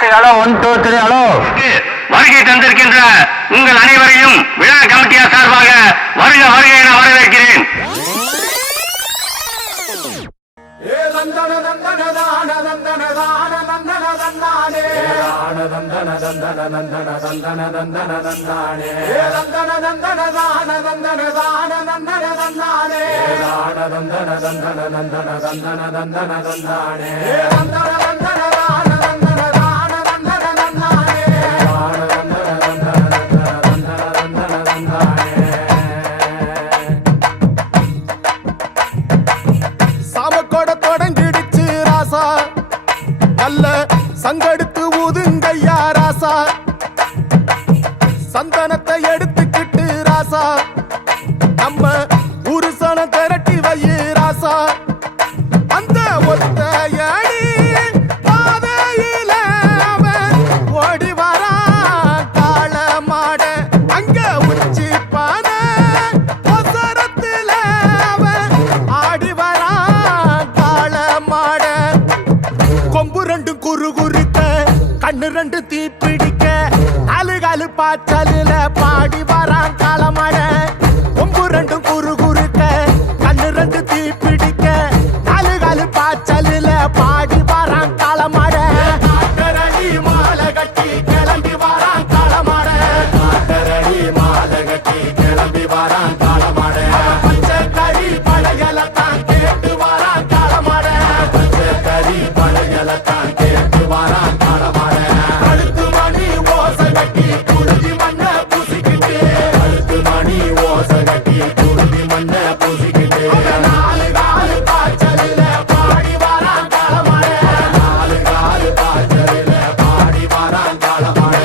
Hello 1 2 3 hello. வருகை தந்திருக்கின்ற உங்கள் அனைவரையும் விழா கமிட்டியார் சார்பாக வருக வருக என வரவேற்கிறேன். சங்கெடுத்து ஊதுங்கய்யா ராசா, சந்தனத்தை எடுத்துக்கிட்டு ராசா, நம்ம புருஷனை திரட்டி வைய ராசா. அந்த ஒத்தையடி பாதையில அவன் ஓடி வரா காள மாட, அங்க உச்சி பான ஒசரத்துல அவன் ஆடி வரா காள மாட. கொம்பு ரெண்டு குறு குறுக்க, கண்ணு ரெண்டு தீப்பிடிக்க, அழுகாலு பாச்சலில பாடி வரான் காலமாட. கொம்பு ரெண்டும் குறு குறுக்க, கண்ணு ரெண்டு தீப்பிடிக்க, அழுகாலு பாச்சலில பாடி வரான் காலமாட. காட்டரடி மாலை கட்டி கிளம்பி வரான் காலமாட, காட்டரடி மாலை கட்டி கிளம்பி வரான் காலமாட. பச்சை கறி பழையலத்தான் கேட்டு வரான் காலமாட, பச்சை கறி பழையலத்தான் கேட்டு வரான் காலமாட. கழுத்து மணி ஓசை கட்டி குருதி மண்ண பூசிக்கிட்டு, கழுத்து மணி ஓசை கட்டி குருதி மண்ண பூசிக்கிட்டு, நாலு காலு பாய்ச்சலில பாடி வரான் காலமாட, நாலு காலு பாய்ச்சலில பாடி வரான் காலமாட.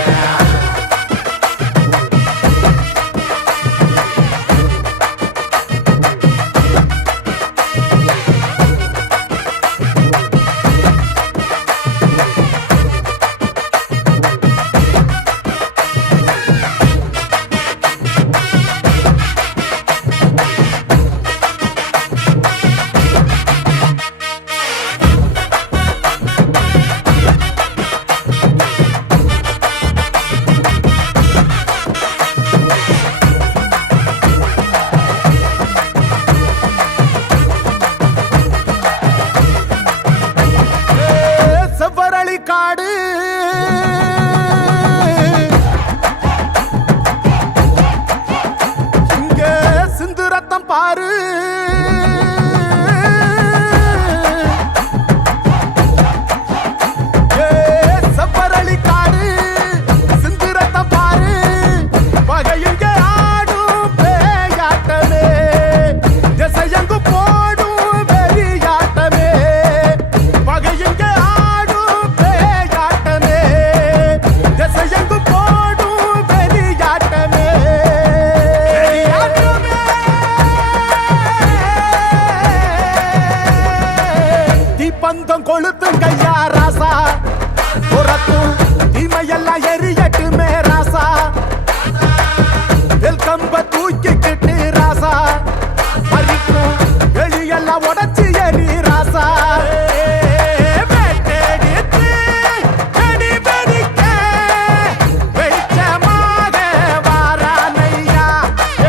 செவ்வரளி காடு இங்க சிந்து ரத்தம் பாரு, செவ்வரளி காடு சிந்து ரத்தம் பாரு, பகையுங்க ஆடும் பேயாட்டமே, திசையங்கு போடும் வெறியாட்டமே, பகையுங்க ஆடும் பேயாட்டமே, திசையங்கு போடும் வெறியாட்டமே. தீப்பந்தம் கொளுத்துங்கய்யா ராசா, துரத்தும் தீமையெல்லாம் எரியட்டுமே ராசா, வெல்கம்ப தூக்கிக்கிட்டு ராசா, பறிக்கும் வெளியெல்லாம் உடச்சி எரி ராசா. வெட்டெடுத்து வெடி வெடிக்க வெளிச்சமாக வாரானையா,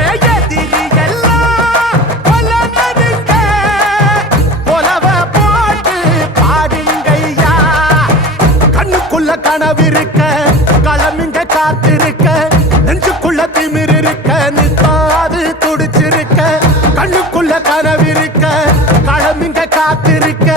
எதிரியெல்லாம் கொல்லனதுங்க, கொலவ போட்டு பாடுங்கய்யா. கண்ணுக்குள்ள கனவிருக்க, களமிங்க காத்திருக்க, நெஞ்சுக்குள்ள திமிர் இருக்க, நிற்காது துடிச்சிருக்க. கண்ணுக்குள்ள கனவிருக்க, களமிங்க காத்திருக்க,